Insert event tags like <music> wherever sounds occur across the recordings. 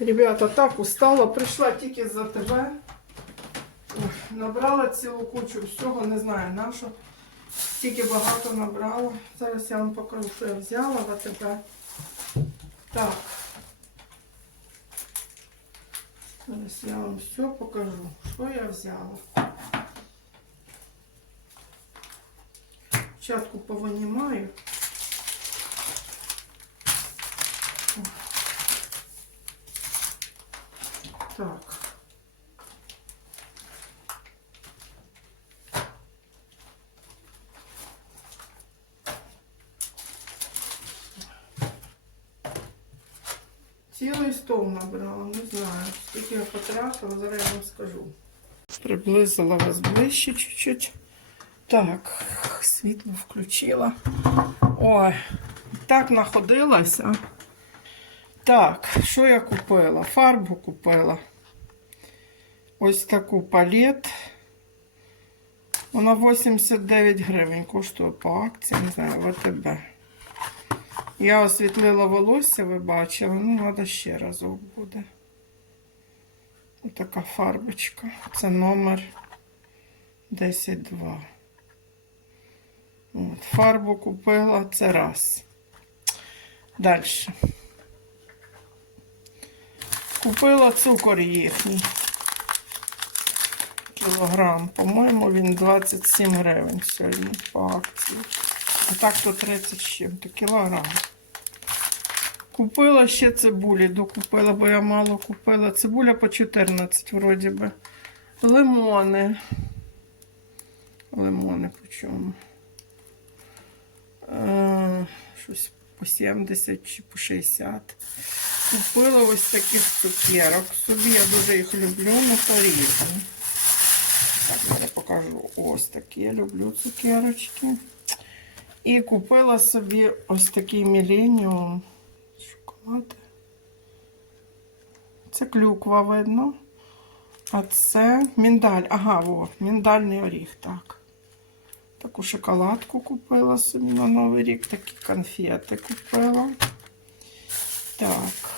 Ребята, так устала, прийшла тільки за тебе. Набрала цілу кучу всього, не знаю на що. Тільки багато набрала. Зараз я вам покажу, що я взяла за тебе. Так. Зараз я вам все покажу, що я взяла. Спочатку повинімаю. Так. Цілий стол набрала, не знаю, скільки я потратила, зараз я вам скажу. Приблизила вас ближче чуть-чуть. Так, світло включила. Ой, так находилася. Так, що я купила? Фарбу купила. Ось таку палет. Вона 89 гривень коштує по акції, не знаю, ВТБ. Я освітлила волосся, ви бачили, ну, треба ще разок буде. Ось така фарбочка. Це номер 102. От, фарбу купила, це раз. Далі. Купила цукор їхній. Кілограм. По-моєму, він 27 гривень сьогодні по акції. А так то 30 з чим-то кілограм. Купила ще цибулі, докупила, бо я мало купила. Цибуля по 14 вроді би. Лимони. Лимони по чому? Е, щось по 70 чи по 60. Купила ось таких цукерок. Собі я дуже їх люблю, але то. Так, я покажу. Ось такі. Я люблю цукерочки. І купила собі ось такий міленіум. Шоколад. Це клюква видно. А це міндаль. Ага, о, міндальний оріх, так. Таку шоколадку купила собі на Новий рік, такі конфети купила. Так,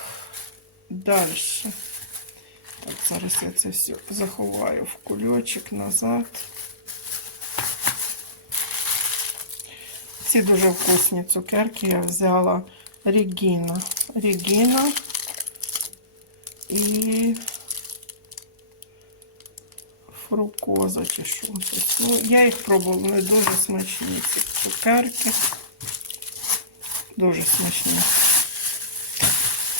далі. Так, зараз я це все заховаю в кульочок назад. Ці дуже вкусні цукерки я взяла Регіна. Регіна і фрукоза чи що. щось. Ну, я їх пробувала, вони дуже смачні ці цукерки. Дуже смачні.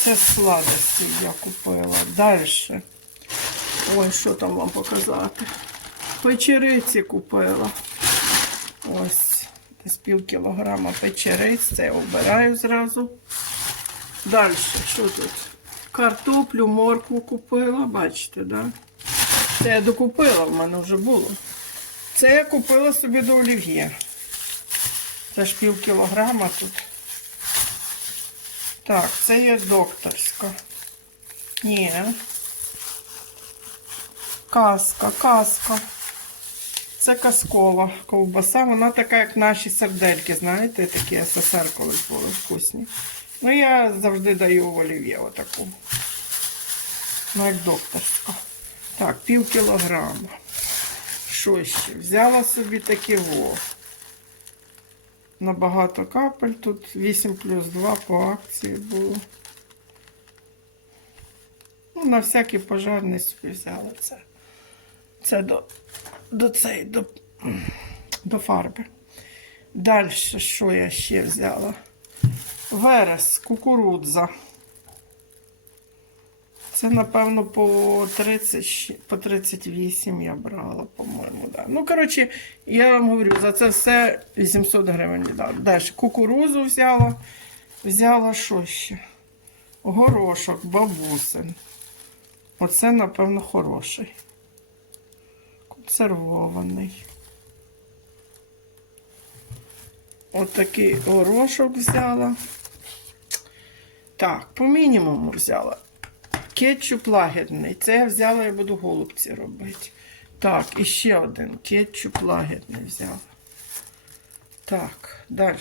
Це сладості я купила. Далі. Ой, що там вам показати? Печериці купила. Ось, десь пів кілограма печериць. Це я обираю зразу. Далі, що тут? Картоплю, моркву купила, бачите, да? Це я докупила, в мене вже було. Це я купила собі до олів'є. Це ж пів кілограма тут. Так, це є докторська. Ні. Казка, казка. Це казкова ковбаса. Вона така, як наші сардельки, знаєте, такі СССР колись були вкусні. Ну, я завжди даю в олів'є отаку. Ну, як докторська. Так, пів кілограма. Що ще? Взяла собі такі во. Набагато капель. Тут 8 плюс 2 по акції було. Ну, на всякий пожарний собі взяла це. Це до, до цей, до, до фарби. Далі, що я ще взяла? Верес, кукурудза. Це, напевно, по 30, по 38 я брала, по-моєму. Да. Ну, коротше, я вам говорю, за це все 800 гривень віддала. Далі кукурузу взяла. Взяла що ще? Горошок, бабусин. Оце, напевно, хороший. Консервований. Отакий горошок взяла. Так, по мінімуму взяла. Кетчуп лагідний. Це я взяла і буду голубці робити. Так, і ще один кетчуп лагідний взяла. Так, далі.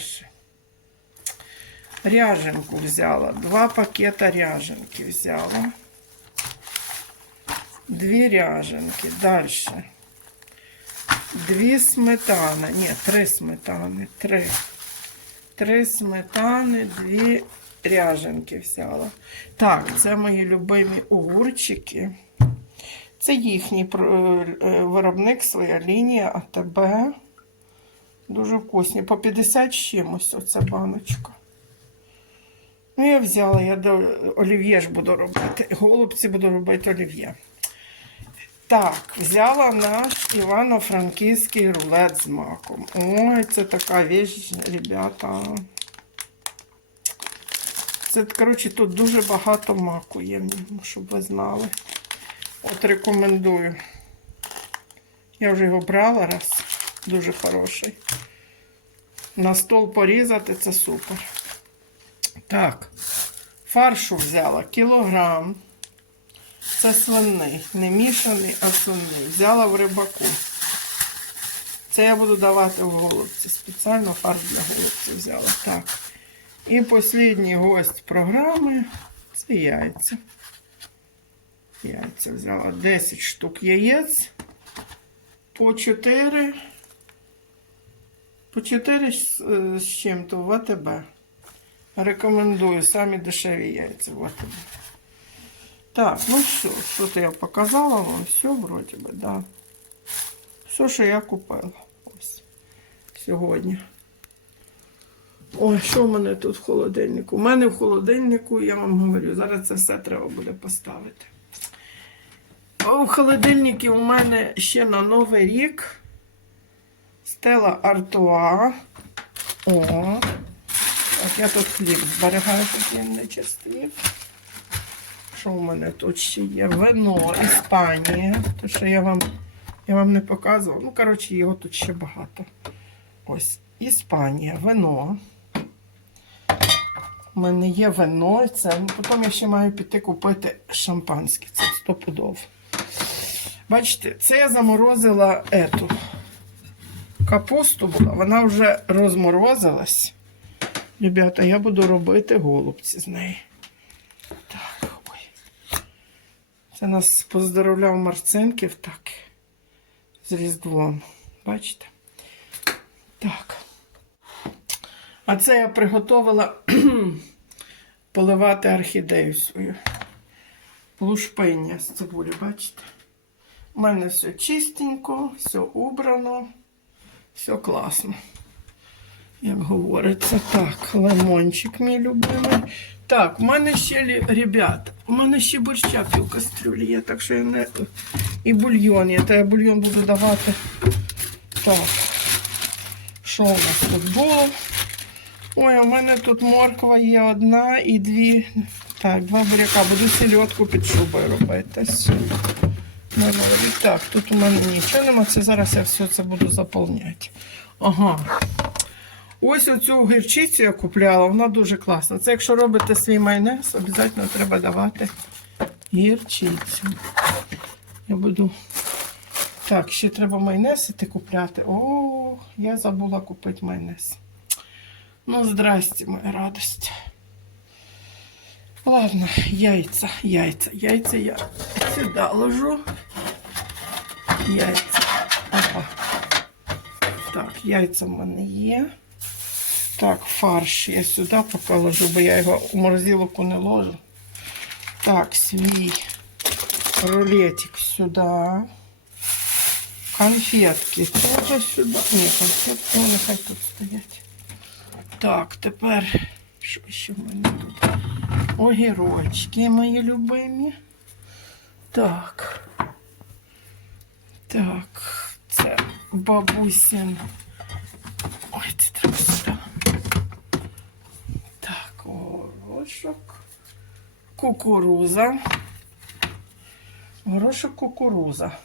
Ряженку взяла. Два пакета ряженки взяла. Дві ряженки. Дальше. Дві сметани. Ні, три сметани. Три. Три сметани, дві ряженки взяла. Так, це мої любимі огурчики. Це їхній е, виробник, своя лінія АТБ. Дуже вкусні. По 50 з чимось оця баночка. Ну, я взяла, я до олів'є ж буду робити. Голубці буду робити олів'є. Так, взяла наш Івано-Франківський рулет з маком. Ой, це така віч, ребята. Це, коротше, тут дуже багато маку є, щоб ви знали. От рекомендую. Я вже його брала раз. Дуже хороший. На стол порізати це супер. Так, фаршу взяла кілограм. Це свинний, не мішаний, а свинний. Взяла в рибаку. Це я буду давати в голубці. Спеціально фарш для голубці взяла. Так. І останній гость програми це яйця. Яйця взяла 10 штук яєць. По 4. По 4 з, е, з чим-то в АТБ. Рекомендую самі дешеві яйця в АТБ. Так, ну все, що-то я показала вам, все вроді би, да. Все, що я купила. Ось. Сьогодні. Ой, що в мене тут в холодильнику? У мене в холодильнику, я вам говорю, зараз це все треба буде поставити. В холодильнику у мене ще на Новий рік Стела Артуа. О. Так, я тут хліб зберігаю, щоб він не чистив. Що в мене тут ще є? Вино, Іспанія. То, що я вам, я вам не показувала. Ну, коротше, його тут ще багато. Ось, Іспанія, вино. У мене є вино. Це. Ну, Потім я ще маю піти купити шампанське. Це стопудово. Бачите, це я заморозила ету. Капусту була, вона вже розморозилась. Ребята, я буду робити голубці з неї. Так, ой. Це нас поздоровляв Марцинків так. З Різдвом. Бачите? Так. А це я приготувала <clears throat> поливати орхідею свою. Лушпиння з цибулі, бачите? У мене все чистенько, все убрано, все класно. Як говориться, так, лимончик мій любимий. Так, у мене ще, ребят, у мене ще борща пів кастрюлі є, так що я не. І бульйон є, то я бульйон буду давати. Так. Що у нас тут було? Ой, у мене тут морква є одна і дві. Так, два буряка. Буду сельодку під шубою робити. Ну, Так, тут у мене нічого нема. Це зараз я все це буду заповняти. Ага. Ось оцю гірчицю я купляла, вона дуже класна. Це якщо робите свій майонез, обов'язково треба давати гірчицю. Я буду. Так, ще треба майонез іти купляти. О, я забула купити майонез. Ну, здрасте, моя радость. Ладно, яйця, яйця, яйця я сюди ложу. Яйця. Опа. Так, яйця в мене є. Так, фарш я сюди поки ложу, бо я його у морозилку не ложу. Так, свій рулетик сюди. Конфетки теж сюди. Ні, конфетки нехай тут стоять. Так, тепер що ще в мене тут? Огірочки мої любимі. Так. Так, це бабусин. Ой, це треба сюди. Так, горошок. Кукуруза. Горошок кукуруза.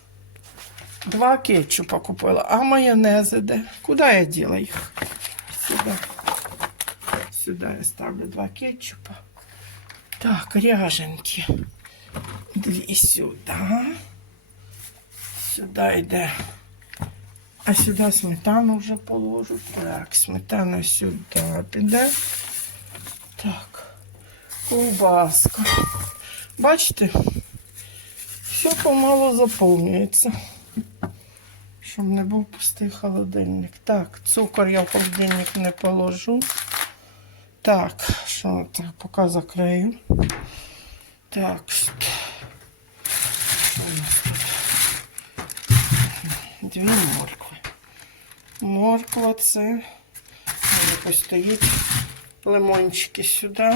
Два кетчупа купила. А майонези де? Куди я діла їх? Сюди. Сюди я ставлю два кетчупа. Так, ряженки. Дві сюди. Сюди йде. А сюди сметану вже положу. Так, сметана сюди піде. Так, ковбаска. Бачите? Все помало заповнюється. Щоб не був пустий холодильник. Так, цукор я в холодильник не положу. Так, що так, поки закрию. Так. Що у нас тут? Дві моркви. Морква це. Постоїть лимончики сюди.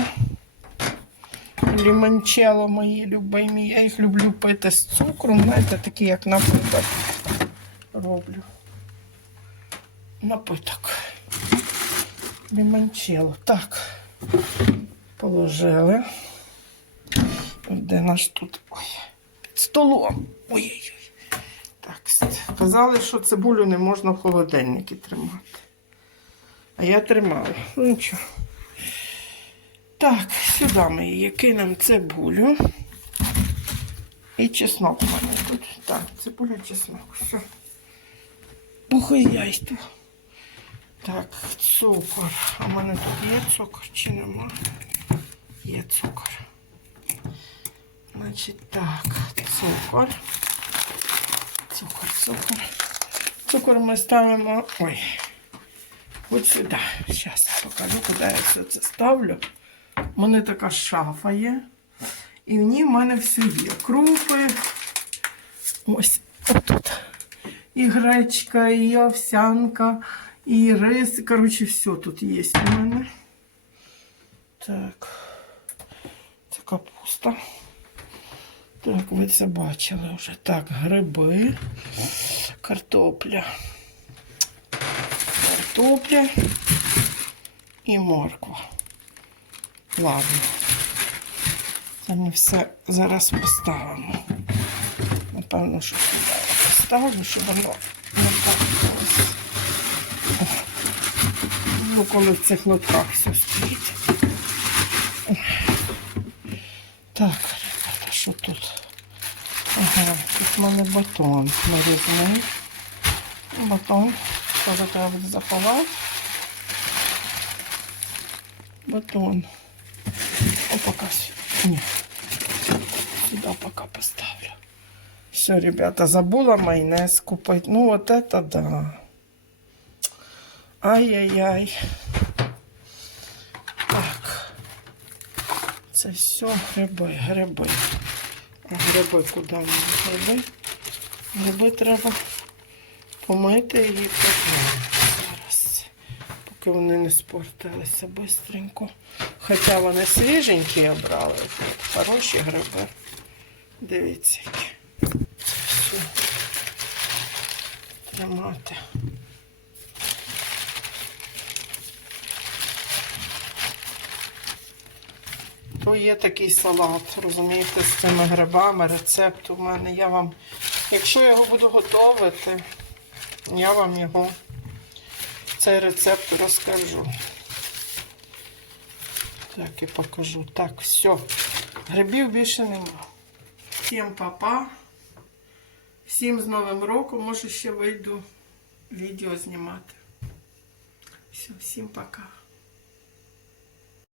Лімончело мої любимі. Я їх люблю пити з цукром. Знаєте, такі, як напиток роблю. Напиток. Лімончело. Так. Положили. Де наш тут? Ой, під столом. Ой-ой-ой. Так, казали, що цибулю не можна в холодильнику тримати. А я тримала. Ну нічого. Так, сюди ми її кинемо цибулю. І чеснок у мене тут. Так, цибуля, чеснок. Все. По хазяйству. Так, цукор. А в мене тут є цукор чи нема? Є цукор. Значить, так, цукор. Цукор, цукор. Цукор ми ставимо. Ой. От сюди. Зараз покажу, куди я все це ставлю. У мене така шафа є. І в ній в мене все є. Крупи. Ось отут. І гречка, і овсянка, і рис. Коротше, все тут є у мене. Так. Це капуста. Так, ви це бачили вже. Так, гриби, картопля. Картопля і морква. Ладно. Це ми все зараз поставимо. Напевно, що сюди поставлю, щоб воно не. О. Ну, коли в цих лотках все стоїть. Так, ребята, що тут? Ага, тут в мене батон нарізний. Батон. Теж треба буде заховати. Батон. О, пока сюда. Нет. Сюда пока поставлю. Все, ребята, забыла майонез купить. Ну, вот это да. Ай-яй-яй. Так. Це все гриби, гриби. Гриби куди мені? Гриби? Гриби треба помити і покласти. Поки вони не спортилися бистренько. Хоча вони свіженькі я брала. Хороші гриби. Дивіться які. Все. Тримати. То є такий салат, розумієте, з цими грибами, рецепт у мене. Я вам, якщо я його буду готувати, я вам його цей рецепт розкажу. Так, і покажу. Так, все. Грибів більше нема. Всім папа. Всім з Новим роком. Може ще вийду відео знімати. Все, всім пока.